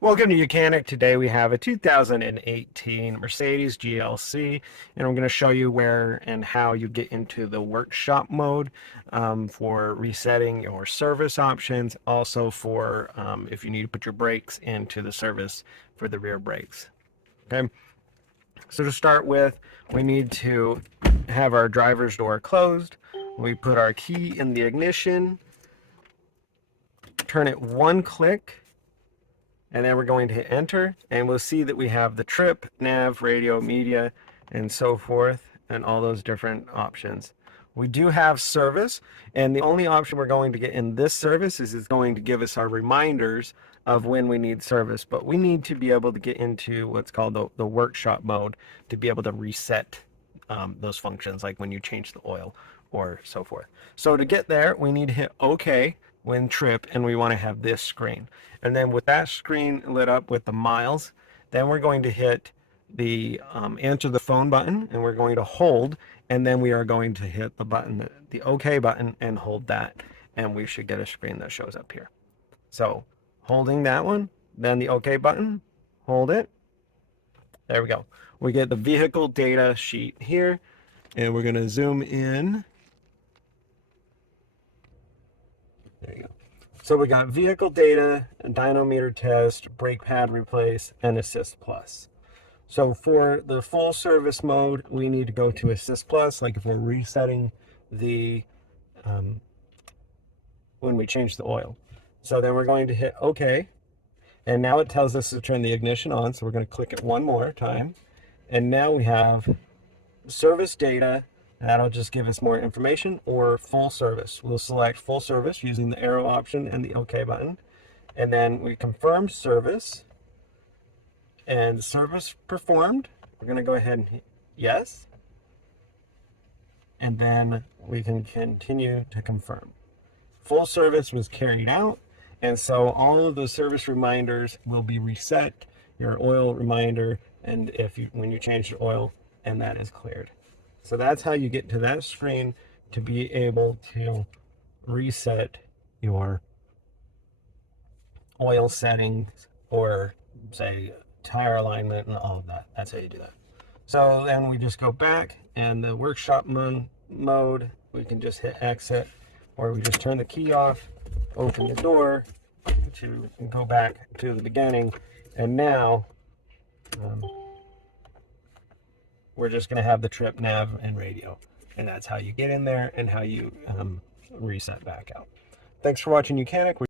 Welcome to YOUCANIC. Today we have a 2018 Mercedes GLC, and I'm going to show you where and how you get into the workshop mode for resetting your service options, also for if you need to put your brakes into the service for the rear brakes. Okay, so to start with, we need to have our driver's door closed. We put our key in the ignition, turn it one click, and then we're going to hit enter, and we'll see that we have the trip, nav, radio, media, and so forth, and all those different options. We do have service, and the only option we're going to get in this service is it's going to give us our reminders of when we need service, but we need to be able to get into what's called the workshop mode to be able to reset those functions, like when you change the oil or so forth. So to get there, we need to hit OK when trip, and we want to have this screen. And then with that screen lit up with the miles, then we're going to hit the answer the phone button, and we're going to hold, and then we are going to hit the button, the OK button, and hold that, and we should get a screen that shows up here. So holding that one, then the OK button, hold it. There we go. We get the vehicle data sheet here, and we're going to zoom in. There you go. So we got vehicle data, dynometer test, brake pad replace, and Assist Plus. So for the full service mode, we need to go to Assist Plus, like if we're resetting the, when we change the oil. So then we're going to hit OK. And now it tells us to turn the ignition on, so we're going to click it one more time. And now we have service data. That'll just give us more information, or full service. We'll select full service using the arrow option and the OK button. And then we confirm service. And service performed. We're going to go ahead and hit yes. And then we can continue to confirm. Full service was carried out. And so all of the service reminders will be reset, your oil reminder, and when you change the oil, and that is cleared. So that's how you get to that screen to be able to reset your oil settings, or say tire alignment and all of that. That's how you do that. So then we just go back, and the workshop mode, we can just hit exit, or we just turn the key off, open the door to go back to the beginning, and now we're just going to have the trip, nav, and radio, and that's how you get in there and how you reset back out. Thanks for watching YOUCANIC.